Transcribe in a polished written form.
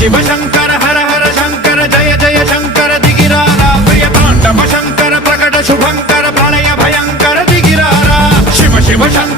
शिव शंकर हर हर शंकर जय जय शंकर दिगिरारा प्रिय तांडव शंकर प्रकट शुभंकर प्रलय भयंकर दिगिरारा शिव शिव शंकर